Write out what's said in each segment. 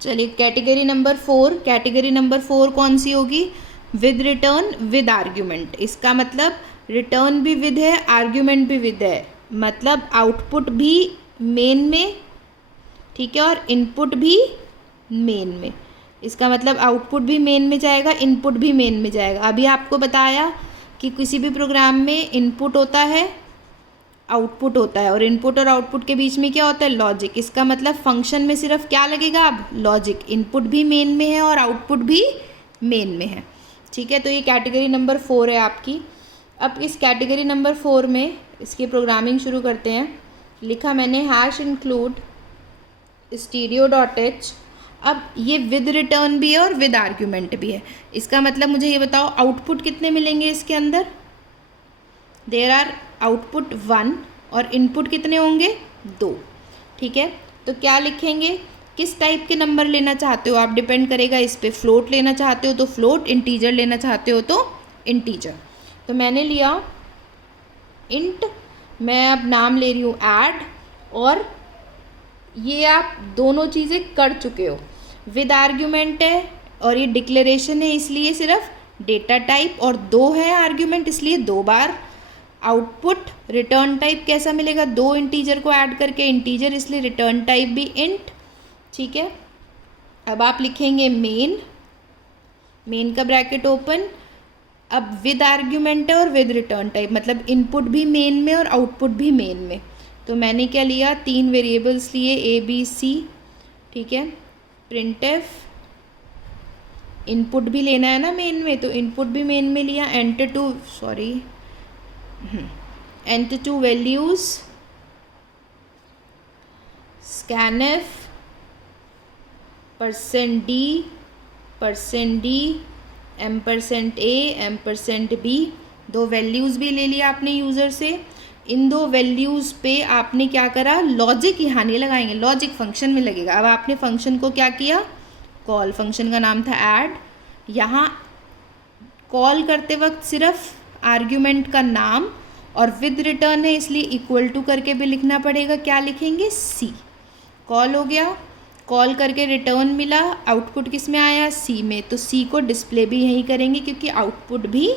चलिए category number 4, category number 4 कौन सी होगी? With return with argument. इसका मतलब रिटर्न भी विद है, आर्ग्यूमेंट भी विद है, मतलब आउटपुट भी मेन में, ठीक है, और इनपुट भी मेन में। इसका मतलब आउटपुट भी मेन में जाएगा, इनपुट भी मेन में जाएगा। अभी आपको बताया कि किसी भी प्रोग्राम में इनपुट होता है, आउटपुट होता है, और इनपुट और आउटपुट के बीच में क्या होता है? लॉजिक। इसका मतलब फंक्शन में सिर्फ क्या लगेगा? अब लॉजिक। इनपुट भी मेन में है और आउटपुट भी मेन में है, ठीक है। तो ये कैटेगरी नंबर 4 है आपकी। अब इस कैटेगरी नंबर 4 में इसकी प्रोग्रामिंग शुरू करते हैं। लिखा मैंने हैश इंक्लूड stereo.h। अब ये विद रिटर्न भी है और विद आर्ग्यूमेंट भी है। इसका मतलब मुझे ये बताओ आउटपुट कितने मिलेंगे इसके अंदर? देयर आर आउटपुट 1 और इनपुट कितने होंगे? 2, ठीक है। तो क्या लिखेंगे? किस टाइप के नंबर लेना चाहते हो आप, डिपेंड करेगा इस पे। फ्लोट लेना चाहते हो तो फ्लोट, इंटीजर लेना चाहते हो तो इंटीजर। तो मैंने लिया इंट, मैं अब नाम ले रही हूँ ऐड, और ये आप दोनों चीज़ें कर चुके हो। विद आर्ग्यूमेंट है और ये डिक्लेरेशन है, इसलिए सिर्फ डेटा टाइप, और 2 है आर्ग्यूमेंट इसलिए 2 बार। आउटपुट रिटर्न टाइप कैसा मिलेगा? 2 इंटीजर को ऐड करके इंटीजर, इसलिए रिटर्न टाइप भी इंट, ठीक है। अब आप लिखेंगे मेन, मेन का ब्रैकेट ओपन। अब विद आर्ग्यूमेंट है और विद रिटर्न टाइप, मतलब इनपुट भी मेन में और आउटपुट भी मेन में। तो मैंने क्या लिया? 3 वेरिएबल्स लिए, ए बी सी, ठीक है। प्रिंटफ, इनपुट भी लेना है ना मेन में, तो इनपुट भी मेन में लिया। Enter to values, scanf, %d, %a, %b। 2 values भी ले लिया आपने यूज़र से। इन 2 वैल्यूज़ पे आपने क्या करा? लॉजिक यहाँ नहीं लगाएंगे, लॉजिक फंक्शन में लगेगा। अब आपने फंक्शन को क्या किया? कॉल। फंक्शन का नाम था ऐड। यहाँ कॉल करते वक्त सिर्फ आर्ग्यूमेंट का नाम, और विद रिटर्न है इसलिए इक्वल टू करके भी लिखना पड़ेगा। क्या लिखेंगे? सी। कॉल हो गया, कॉल करके रिटर्न मिला, आउटपुट किस में आया? सी में। तो सी को डिस्प्ले भी यहीं करेंगे क्योंकि आउटपुट भी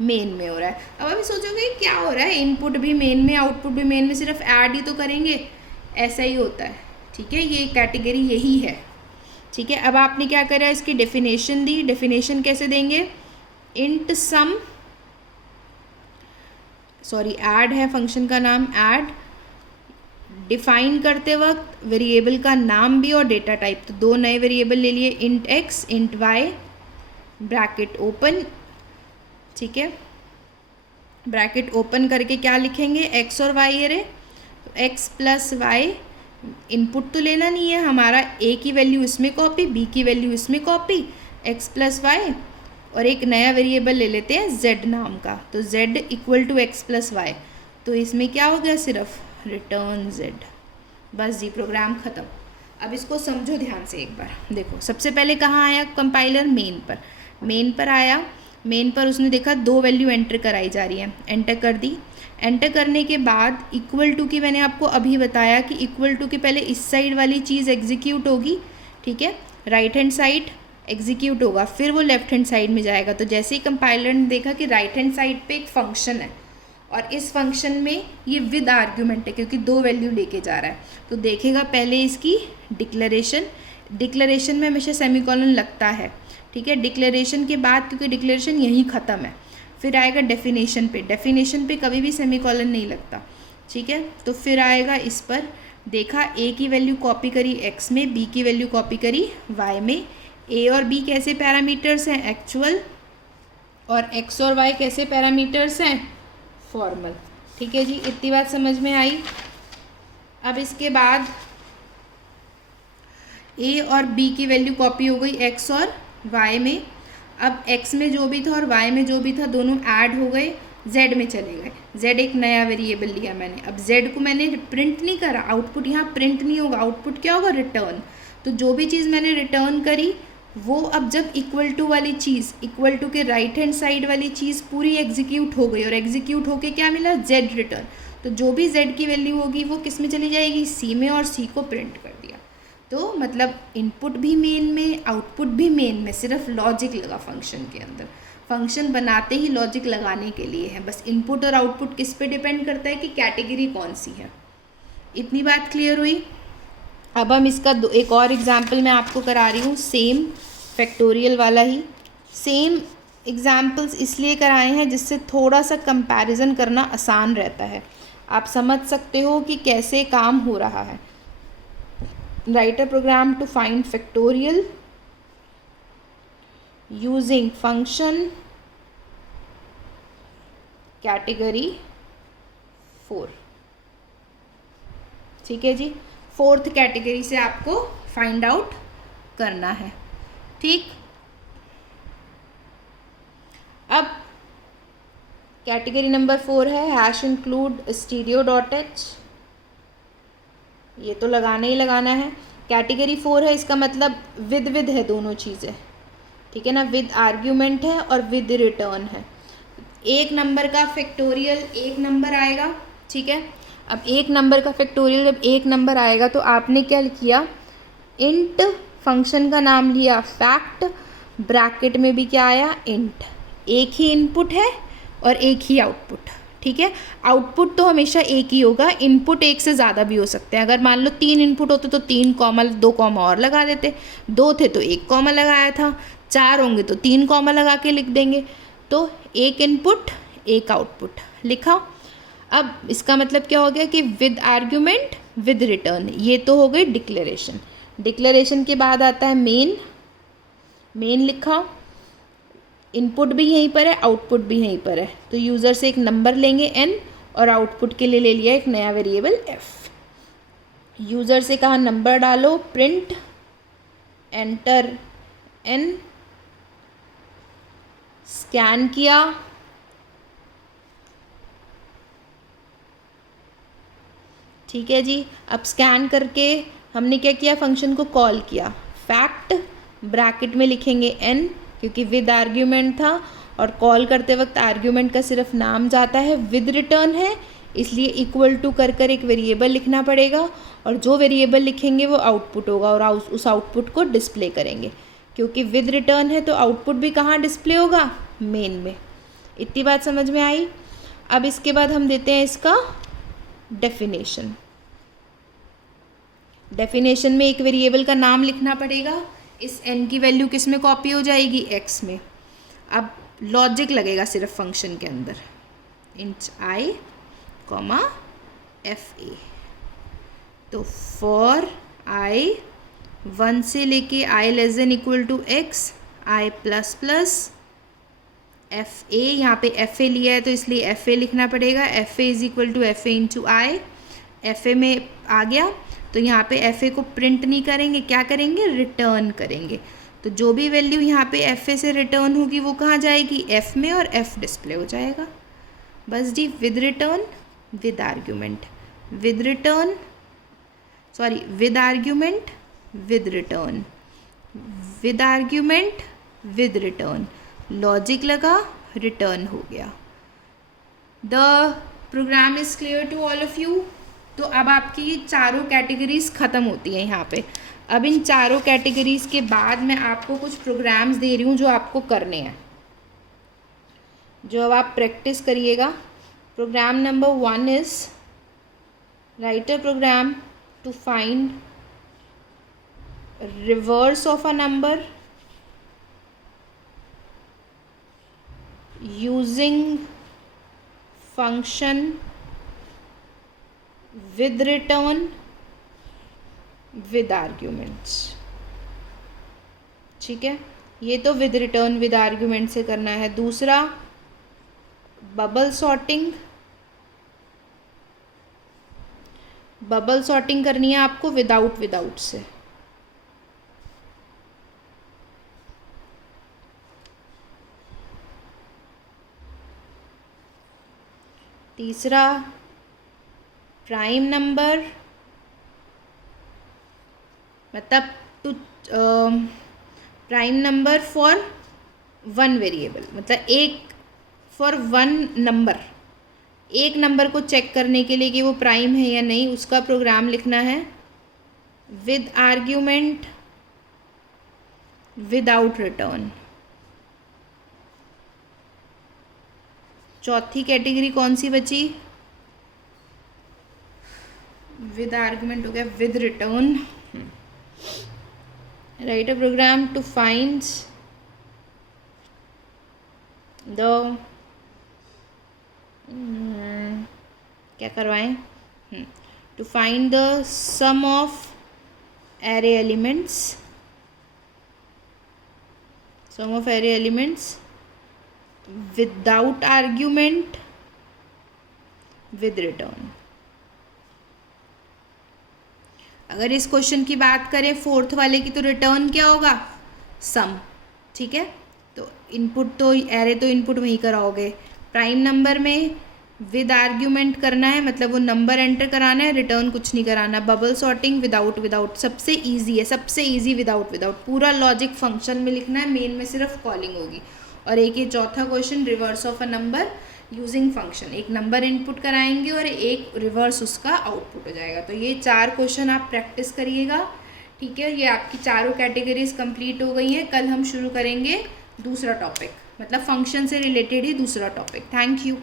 मेन में हो रहा है। अब अभी सोचोगे क्या हो रहा है, इनपुट भी मेन में आउटपुट भी मेन में, सिर्फ ऐड ही तो करेंगे। ऐसा ही होता है, ठीक है। ये कैटेगरी यही है, ठीक है। अब आपने क्या करा? इसकी डेफिनेशन दी। डेफिनेशन कैसे देंगे? इंट सम, सॉरी ऐड है फंक्शन का नाम ऐड। डिफाइन करते वक्त वेरिएबल का नाम भी और डेटा टाइप, तो 2 नए वेरिएबल ले लिए, int x, int y, bracket open, ठीक है। ब्रैकेट ओपन करके क्या लिखेंगे? एक्स और वाई अरे, तो एक्स प्लस वाई। इनपुट तो लेना नहीं है हमारा, ए की वैल्यू इसमें कॉपी, बी की वैल्यू इसमें कॉपी, एक्स प्लस वाई, और एक नया वेरिएबल ले लेते हैं z नाम का, तो z equal to x plus y. तो इसमें क्या हो गया? सिर्फ रिटर्न z। बस जी, प्रोग्राम ख़त्म। अब इसको समझो ध्यान से एक बार। देखो सबसे पहले कहाँ आया कंपाइलर? मेन पर। मेन पर आया, मेन पर उसने देखा 2 वैल्यू एंटर कराई जा रही है, एंटर कर दी। एंटर करने के बाद इक्वल टू की, मैंने आपको अभी बताया कि इक्वल टू के पहले इस साइड वाली चीज़ एग्जीक्यूट होगी, ठीक है। राइट हैंड साइड एग्जीक्यूट होगा, फिर वो लेफ्ट हैंड साइड में जाएगा। तो जैसे ही कंपाइलर ने देखा कि राइट हैंड साइड पे एक फंक्शन है और इस फंक्शन में ये विद आर्ग्यूमेंट है क्योंकि 2 वैल्यू लेके जा रहा है, तो देखेगा पहले इसकी डिक्लेरेशन। डिक्लेरेशन में हमेशा सेमीकोलन लगता है, ठीक है। डिक्लेरेशन के बाद, क्योंकि डिक्लेरेशन यहीं ख़त्म है, फिर आएगा डेफिनेशन पे। डेफिनेशन पे कभी भी सेमीकोलन नहीं लगता, ठीक है। तो फिर आएगा इस पर, देखा ए की वैल्यू कॉपी करी एक्स में, बी की वैल्यू कॉपी करी वाई में। ए और बी कैसे पैरामीटर्स हैं? एक्चुअल। और एक्स और वाई कैसे पैरामीटर्स हैं? फॉर्मल, ठीक है जी। इतनी बात समझ में आई। अब इसके बाद ए और बी की वैल्यू कॉपी हो गई एक्स और वाई में। अब एक्स में जो भी था और वाई में जो भी था दोनों ऐड हो गए, जेड में चले गए। जेड एक नया वेरिएबल लिया मैंने। अब जेड को मैंने प्रिंट नहीं करा, आउटपुट यहाँ प्रिंट नहीं होगा, आउटपुट क्या होगा? रिटर्न। तो जो भी चीज़ मैंने रिटर्न करी वो अब जब इक्वल टू वाली चीज़, इक्वल टू के राइट हैंड साइड वाली चीज़ पूरी एग्जीक्यूट हो गई, और एग्जीक्यूट होके क्या मिला? Z return. तो जो भी जेड की वैल्यू होगी वो किस में चली जाएगी? सी में, और सी को प्रिंट कर दिया। तो मतलब इनपुट भी मेन में, आउटपुट भी मेन में, सिर्फ लॉजिक लगा फंक्शन के अंदर। फंक्शन बनाते ही लॉजिक लगाने के लिए है, बस इनपुट और आउटपुट किस पे डिपेंड करता है कि कैटेगरी कौन सी है। इतनी बात क्लियर हुई। अब हम इसका एक और एग्जाम्पल मैं आपको करा रही हूँ, सेम फैक्टोरियल वाला ही। सेम एग्जाम्पल्स इसलिए कराए हैं जिससे थोड़ा सा कंपैरिजन करना आसान रहता है, आप समझ सकते हो कि कैसे काम हो रहा है। Write a program to find factorial using function category 4। ठीक है जी, 4th कैटेगरी से आपको फाइंड आउट करना है। ठीक, अब कैटेगरी नंबर 4 है हैश इंक्लूड stereo.h। ये तो लगाना ही लगाना है। कैटेगरी 4 है, इसका मतलब विद है दोनों चीज़ें, ठीक है ना, विद आर्ग्यूमेंट है और विद रिटर्न है। एक नंबर का फैक्टोरियल एक नंबर आएगा, ठीक है। अब एक नंबर का फैक्टोरियल जब एक नंबर आएगा तो आपने क्या किया, इंट फंक्शन का नाम लिया फैक्ट, ब्रैकेट में भी क्या आया, इंट। एक ही इनपुट है और एक ही आउटपुट, ठीक है। आउटपुट तो हमेशा एक ही होगा, इनपुट एक से ज़्यादा भी हो सकते हैं। अगर मान लो 3 इनपुट होते तो 3 कॉमा 2 कॉमा और लगा देते, 2 थे तो 1 कॉमा लगाया था, 4 होंगे तो 3 कॉमा लगा के लिख देंगे। तो एक इनपुट एक आउटपुट लिखा। अब इसका मतलब क्या हो गया कि विद आर्ग्यूमेंट विद रिटर्न, ये तो हो गई डिक्लेरेशन। डिक्लेरेशन के बाद आता है मेन लिखा, इनपुट भी यहीं पर है, आउटपुट भी यहीं पर है, तो यूज़र से एक नंबर लेंगे n और आउटपुट के लिए ले लिया एक नया वेरिएबल f। यूज़र से कहा नंबर डालो, प्रिंट एंटर n, स्कैन किया, ठीक है जी। अब स्कैन करके हमने क्या किया, फंक्शन को कॉल किया, फैक्ट ब्रैकेट में लिखेंगे n क्योंकि विद आर्ग्यूमेंट था और कॉल करते वक्त आर्ग्यूमेंट का सिर्फ नाम जाता है, विद रिटर्न है इसलिए इक्वल टू कर एक वेरिएबल लिखना पड़ेगा और जो वेरिएबल लिखेंगे वो आउटपुट होगा और उस आउटपुट को डिस्प्ले करेंगे। क्योंकि विद रिटर्न है तो आउटपुट भी कहाँ डिस्प्ले होगा, मेन में। इतनी बात समझ में आई। अब इसके बाद हम देते हैं इसका डेफिनेशन। डेफिनेशन में एक वेरिएबल का नाम लिखना पड़ेगा, इस n की वैल्यू किस में कॉपी हो जाएगी, x में। अब लॉजिक लगेगा सिर्फ फंक्शन के अंदर, इंट i कॉमा fa। तो फॉर i 1 से लेके i less than equal to x, i plus plus fa, यहाँ पे fa लिया है तो इसलिए fa लिखना पड़ेगा, fa is equal to fa into i। fa में आ गया तो यहाँ पे fa को प्रिंट नहीं करेंगे, क्या करेंगे, रिटर्न करेंगे। तो जो भी वैल्यू यहाँ पे fa से रिटर्न होगी वो कहाँ जाएगी, f में, और f डिस्प्ले हो जाएगा। बस जी, with return with argument, with return sorry with argument with return, with argument with return, logic लगा, रिटर्न हो गया। The program is clear to all of you. तो अब आपकी चारों कैटेगरीज ख़त्म होती हैं यहाँ पे। अब इन चारों कैटेगरीज के बाद मैं आपको कुछ प्रोग्राम्स दे रही हूँ जो आपको करने हैं, जो अब आप प्रैक्टिस करिएगा। Program number 1 is write a program to find reverse of a number using function with return with arguments। ठीक है, ये तो with return with argument से करना है। दूसरा बबल सॉर्टिंग, बबल सॉर्टिंग करनी है आपको विदाउट से। तीसरा प्राइम नंबर, मतलब to prime number for 1 variable, मतलब एक फॉर 1 नंबर, एक नंबर को चेक करने के लिए कि वो प्राइम है या नहीं, उसका प्रोग्राम लिखना है विद आर्ग्यूमेंट विदाउट रिटर्न। चौथी कैटेगरी कौन सी बची? विद आर्ग्यूमेंट हो गया, with return. Write a program to find the क्या करवाएं? To find the sum of array elements, sum of array elements without argument with return। अगर इस क्वेश्चन की बात करें फोर्थ वाले की, तो रिटर्न क्या होगा? सम। ठीक है, तो इनपुट तो एरे तो इनपुट वहीं कराओगे। प्राइम नंबर में विद आर्ग्यूमेंट करना है, मतलब वो नंबर एंटर कराना है, रिटर्न कुछ नहीं कराना। बबल सॉर्टिंग विदाउट सबसे इजी है, सबसे इजी विदाउट पूरा लॉजिक फंक्शन में लिखना है, मेन में सिर्फ कॉलिंग होगी। और एक ये चौथा question reverse of a number using function, एक नंबर इनपुट कराएंगे और एक रिवर्स उसका आउटपुट हो जाएगा। तो ये 4 क्वेश्चन आप प्रैक्टिस करिएगा। ठीक है, ये आपकी चारों कैटेगरीज कंप्लीट हो गई हैं। कल हम शुरू करेंगे दूसरा टॉपिक, मतलब फंक्शन से रिलेटेड ही दूसरा टॉपिक। Thank you.